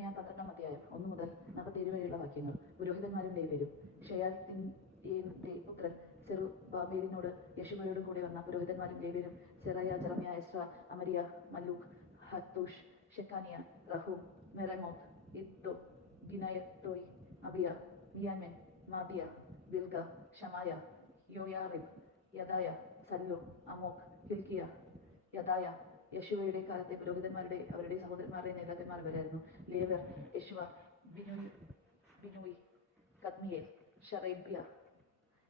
നെഹമ്യ 12-ാം അധ്യായം 1 മുതൽ 47 വരെയുള്ള വാക്യങ്ങൾ. പുരോഹിതന്മാരും ലേവ്യരും ഷെയാൽത്തീയേലിന്റെ പുത്രൻ സെറുബ്ബാബേലിനോട് യെശുവയോടും കൂടെ വന്ന പുരോഹിതന്മാരും ലേവ്യരും സെറായ, ജെറമ്യ, എസ്രാ, അമരിയ, മല്ലൂക്ക്, ഹത്തൂഷ്, ഷെക്കാനിയ, റഹൂം, മെറെമോത്ത്, ഇദ്ദോ, ഗിനയത്തോയ്, അബിയ, മിയാമിൻ, മാദിയ, ബിൽഗ, ഷമായ, യോയാറിബ്, യദായ, സല്ലു, അമോക്, ഹിൽക്കിയ, യദായ. യെശുവയുടെ കാലത്തെ പുരോഹിതന്മാരുടെ അവരുടെ സഹോദരന്മാരുടെ നേതാക്കന്മാർ ഇവരായിരുന്നു. ലേവ്യർ യെശുവ, ബിനൂയി, കദ്മിയേൽ, ഷറേബ്യ,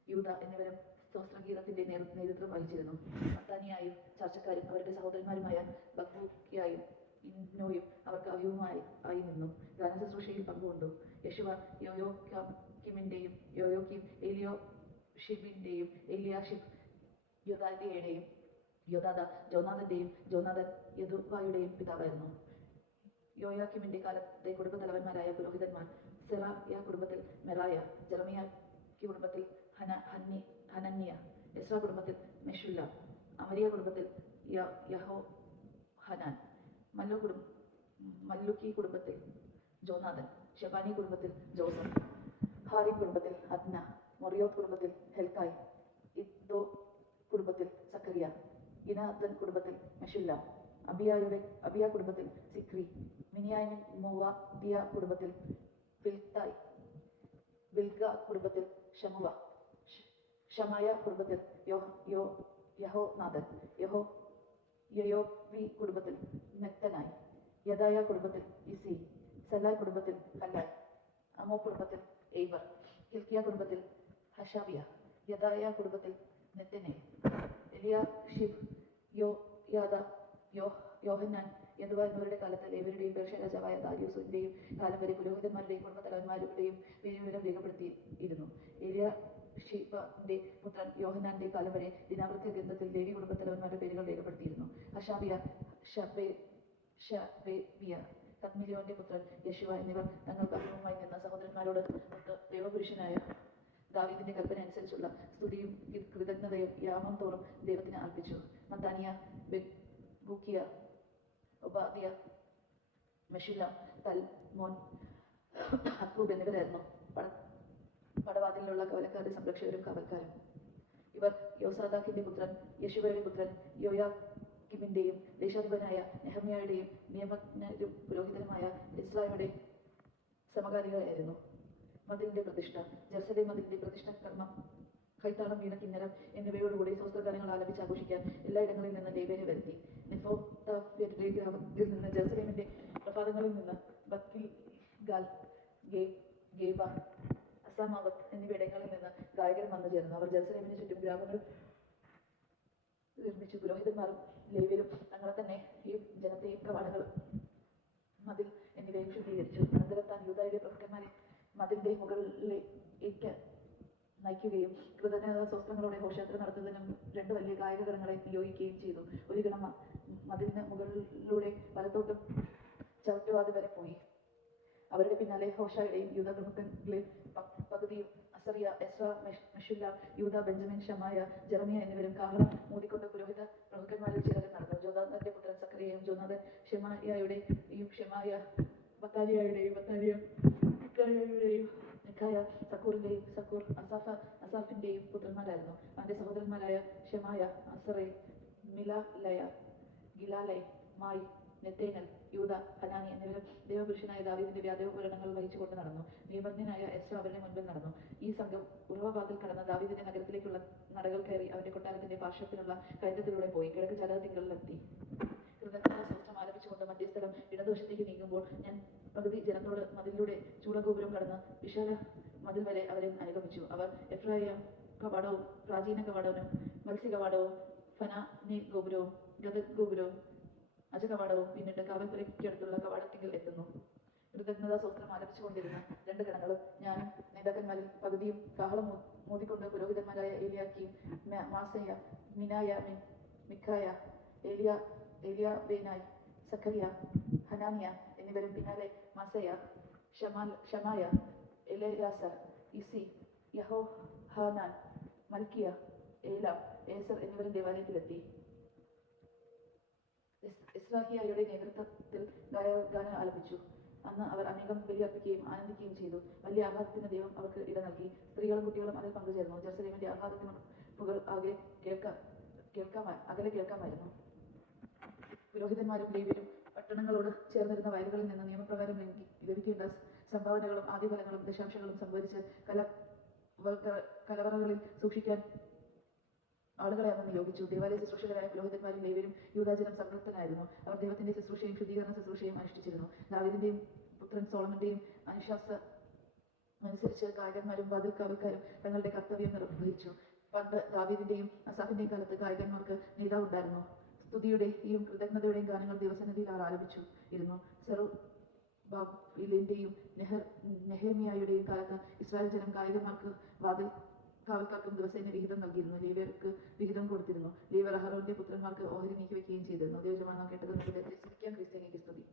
യൂദ എന്നിവരും സ്തോത്രഗീതത്തിന്റെ നേതൃത്വം വഹിച്ചിരുന്നു. മത്താനിയായും ചാർച്ചക്കാരും അവരുടെ സഹോദരന്മാരുമായ ബക്ബൂക്കിയായും ഇന്നോയും അവർക്ക് അവ്യൂഹമായി നിന്നു. ഗാനശുശ്രൂഷയിൽ പങ്കുകൊണ്ടു. യെശുവ യോയോക്കിമിന്റെയും യോയോക്കിം എലിയോഷിബിന്റെയും എലിയാഷിബ് യോദാദയുടെയും യോദാദ ജോനാഥന്റെയും ജോനാഥൻ യദുവായുടെയും പിതാവായിരുന്നു. യോയാക്കിമിന്റെ കാലത്തെ കുടുംബത്തലവന്മാരായ പുരോഹിതന്മാർ സെറായ കുടുംബത്തിൽ മെറായ, ജെറമിയ കുടുംബത്തിൽ ഹനന്യ, എസ്രാ കുടുംബത്തിൽ മെഷുല്ലാം, അമരിയ കുടുംബത്തിൽ യഹോഹനാൻ, മല്ലൂക്കി കുടുംബത്തിൽ ജോനാഥൻ, ഷെബാനി കുടുംബത്തിൽ ജോസഫ്, ഹാരിം കുടുംബത്തിൽ അദ്ന, മൊറിയോത്ത് കുടുംബത്തിൽ ഹെൽക്കായ്, ഇദ്ദോ കുടുംബത്തിൽ സക്കറിയ, ഗിനാഥൻ കുടുംബത്തിൽ മെഷുല്ലാം, അബിയ കുടുംബത്തിൽ സിക്രി, മിനിയാമിൻ മോവാദിയ കുടുംബത്തിൽ ബിൽത്തായ്, ബിൽഗ കുടുംബത്തിൽ ഷമുവ, ഷമായ കുടുംബത്തിൽ യഹോനാഥൻ, യയോവി കുടുംബത്തിൽ മെത്തനായ്, യദായ കുടുംബത്തിൽ ഇസി, സലായ് കുടുംബത്തിൽ ഹല്ലായ്, അമോ കുടുംബത്തിൽ എയ്ബർ, ഹിൽക്കിയ കുടുംബത്തിൽ ഹഷാബിയ, യദായ കുടുംബത്തിൽ നെത്തനെ, എലിയാഷിബ്, യോയാദ, യോഹന്നാൻ യദുവ എന്നിവരുടെ കാലത്ത് ലേവ്യരുടെയും പേർഷ്യ രാജാവായ ദാര്യൂസിന്റെയും കാലം വരെ പുരോഹിതന്മാരുടെയും കുടുംബത്തലവന്മാരുടെയും പേരുവിവരം രേഖപ്പെടുത്തിയിരുന്നു. എലിയാഷിബിന്റെ പുത്രൻ യോഹന്നാന്റെ കാലം വരെ ദിനവൃത്തി ഗ്രന്ഥത്തിൽ ലേവ്യ കുടുംബത്തലവന്മാരുടെ പേരുകൾ രേഖപ്പെടുത്തിയിരുന്നു. ഹഷാബിയ, ഷബേബിയ, കദ്മിലിയോന്റെ പുത്രൻ യെശുവ എന്നിവർ തങ്ങൾക്ക് അഭിമുഖമായി നിന്ന സഹോദരന്മാരോട് ഒത്ത് ദൈവപുരുഷനായ ദാവീദിന്റെ കൽപ്പന അനുസരിച്ചുള്ള സ്തുതിയും കൃതജ്ഞതയും യാമം തോറും ദൈവത്തിന് അർപ്പിച്ചു. മത്താനിയ, ബക്ബൂക്കിയ, ഒബാദിയ, മെഷുല്ലാം, തൽമോൻ, അക്കൂബ് എന്നിവരായിരുന്നു പടവാതിലുള്ള കവലക്കാരുടെ സംരക്ഷകരും കാവൽക്കാരും. ഇവർ യോസാദാക്കിന്റെ പുത്രൻ യെശുവയുടെ പുത്രൻ യോയാക്കിമിന്റെയും ദേശാധിപനായ നെഹമ്യയുടെയും നിയമജ്ഞരും പുരോഹിതനുമായ എസ്രായുടെ സമകാലികളായിരുന്നു. മതിലിന്റെ പ്രതിഷ്ഠ. ജെറുസലേം മതിലിന്റെ പ്രതിഷ്ഠ കർമ്മം, കൈത്താളം, വീണ, കിന്നരം എന്നിവയോടുകൂടി സ്വസ്ത്രഗാനങ്ങൾ ആലപിച്ച് ആഘോഷിക്കാൻ എല്ലായിടങ്ങളിൽ നിന്ന് ലേവ്യരെ വരുത്തി. നെഫോത്താവ്യരുടെ ഗ്രാമത്തിൽ നിന്ന് ജെറുസലേമിന്റെ പ്രഭാതങ്ങളിൽ നിന്ന് ബത്ഗിൽഗാൽ, ഗേബ, അസാമാവത്ത് എന്നിവിടങ്ങളിൽ നിന്ന് ഗായകർ വന്നു ചേർന്നു. അവർ ജെറുസലേമിന് ചുറ്റും ഗ്രാമങ്ങൾ നിർമ്മിച്ചു. പുരോഹിതന്മാരും ലേവ്യരും തങ്ങളെ തന്നെ ഈ ജനത്തെയും കവാടങ്ങൾ, മതിൽ എന്നിവയും ശുദ്ധീകരിച്ചു. അനന്തരം താൻ യൂദായുടെ പ്രഭുക്കന്മാരെ മതിലിന്റെ മുകളിലേക്ക് നയിക്കുകയും കൃതജ്ഞതാ സ്വസ്ത്രങ്ങളോടെ ഘോഷയാത്ര നടത്തുന്നതിനും 2 വലിയ ഗായകഗണങ്ങളെ നിയോഗിക്കുകയും ചെയ്തു. ഒരു ഗണം മതിലിന് മുകളിലൂടെ വലത്തോട്ടും ചവിട്ടുവാതിൽ വരെ പോയി. അവരുടെ പിന്നാലെ ഹോഷായുടെയും യൂദ പ്രമുഖങ്ങളിൽ പകുതിയും അസറിയ, എസ്രാ, മെഷുല്ലാം, യൂദ, ബെഞ്ചമിൻ, ഷമായ, ജെറമിയ എന്നിവരും കാഹളം ഊതിക്കൊണ്ട് പുരോഹിത പ്രമുഖന്മാരിൽ ചിലരും നടന്നു. ജോനാഥന്റെ പുത്രൻ സക്കറിയയും ജോനാഥൻ ഷെമായയുടെയും ഷെമായ ബത്താലിയയുടെയും ബത്താലിയ മിക്കായയുടെയും മിക്കായ സക്കൂറിന്റെയും സക്കൂർ അസാഫിന്റെയും പുത്രന്മാരായിരുന്നു. അവന്റെ സഹോദരന്മാരായ ഷെമായ, അസറേ, മിലാലയ, ഗിലാലൈ, മായി, നെത്തേനൽ, യൂദ, ഹനാനി എന്നിവരും ദൈവപുരുഷനായ ദാവീദിന്റെ വ്യാജോപകരണങ്ങൾ വഹിച്ചുകൊണ്ട് നടന്നു. നിയമജ്ഞനായ എസ്രാ അവരുടെ മുൻപിൽ നടന്നു. ഈ സംഘം ഉറവവാതിൽ കടന്ന് ദാവീദിന്റെ നഗരത്തിലേക്കുള്ള നടകൾ കയറി അവന്റെ കൊട്ടാരത്തിന്റെ പാർശ്വത്തിനുള്ള കയറ്റത്തിലൂടെ പോയി കിഴക്ക് ജലതിങ്കളിലെത്തി. കൃതജ്ഞതാ സ്വസ്ത്രം ആലപിച്ചുകൊണ്ട് മധ്യസ്ഥലം ഇടതുവശത്തേക്ക് നീങ്ങുമ്പോൾ ഞാൻ പകുതി ജനത്തോട് മതിലിലൂടെ ചൂളഗോപുരം കടന്ന് വിശാല മതിൽ വരെ അവരെ അനുഗമിച്ചു. അവർ എഫ്രായിം കവാടവും പ്രാചീന കവാടവും മത്സ്യ കവാടവും ഫനാനി ഗോപുരവും ഗദദ് ഗോപുരവും അജ കവാടവും പിന്നിട്ട് കാവൽപ്പുരയ്ക്കടുത്തുള്ള കവാടത്തിങ്കിൽ എത്തുന്നു. കൃതജ്ഞതാ സ്വസ്ത്രം ആലപിച്ചുകൊണ്ടിരുന്ന 2 ഗണങ്ങളും ഞാനും നേതാക്കന്മാരിൽ പകുതിയും കാഹളം മൂതിക്കൊണ്ട് പുരോഹിതന്മാരായ ഏലിയാക്കീം, മാസയ, മിനായാമിൻ, മിക്കായ, ഏലിയാബേനായ്, സക്കറിയ, ഹനാനിയ എന്നിവരും പിന്നാലെ മാസയ, ഷമായ, എലെയാസർ, ഇസി, യഹോഹാനാൻ, മൽക്കിയ, ഏലാം, ഏസർ എന്നിവരും ദേവാലയത്തിലെത്തി. ഇസ്രാഹിയായുടെ നേതൃത്വത്തിൽ ഗാനം ആലപിച്ചു. അന്ന് അവർ അനേകം ബലിയർപ്പിക്കുകയും ആനന്ദിക്കുകയും ചെയ്തു. വലിയ ആഹ്ലാദത്തിന് ദൈവം അവർക്ക് ഇട നൽകി. സ്ത്രീകളും കുട്ടികളും അതിൽ പങ്കുചേർന്നു. ജെറുസലേമിന്റെ ആഹ്ലാദത്തിനുകൾ അകലെ കേൾക്കാമായിരുന്നു. പുരോഹിതന്മാരും ലേവ്യരും പട്ടണങ്ങളോട് ചേർന്നിരുന്ന വയലുകളിൽ നിന്ന് നിയമപ്രകാരം ലഭിക്കേണ്ട സംഭാവനകളും ആദ്യഫലങ്ങളും ദശാംശങ്ങളും സംഭരിച്ച് കലവറകളിൽ സൂക്ഷിക്കാൻ ആളുകളെ അന്ന് നിയോഗിച്ചു. ദേവാലയ ശുശ്രൂഷകരായ പുരോഹിതന്മാരും ലേവ്യരും യൂദാജനം സംതൃപ്തരായിരുന്നു. അവർ ദൈവത്തിന്റെ ശുശ്രൂഷയും ശുദ്ധീകരണ ശുശ്രൂഷയും അനുഷ്ഠിച്ചിരുന്നു. ദാവീദിന്റെയും പുത്രൻ സോളമന്റെയും അനുശാസനമനുസരിച്ച് ഗായകന്മാരും വാതിൽ കാവൽക്കാരും തങ്ങളുടെ കർത്തവ്യം നിർവഹിച്ചു. പണ്ട് ദാവീദിന്റെയും അസാഫിന്റെയും കാലത്ത് ഗായകന്മാർക്ക് നേതാവുണ്ടായിരുന്നു. സ്തുതിയുടെയും കൃതജ്ഞതയുടെയും ഗാനങ്ങൾ ദൈവസന്നിധിയിൽ അവർ ആലപിച്ചു ഇരുന്നു. സെറുബ്ബാബേലിന്റെയും നെഹെമ്യായുടെയും കാലത്ത് ഇസ്രായേൽ ജനം ഗായകന്മാർക്ക് വാതിൽ കാവൽക്കാർക്കും ദിവസേന വിഹിതം നൽകിയിരുന്നു. ലേവ്യർക്ക് വിഹിതം കൊടുത്തിരുന്നു. ലേവ്യർ അഹരോന്റെ പുത്രന്മാർക്ക് ഓഹരി നീക്കിവെക്കുകയും ചെയ്തിരുന്നു. ദൈവജനമാണ് നാം കേട്ടത്. ക്രിസ്ത്യാനിക്ക് സ്തുതി.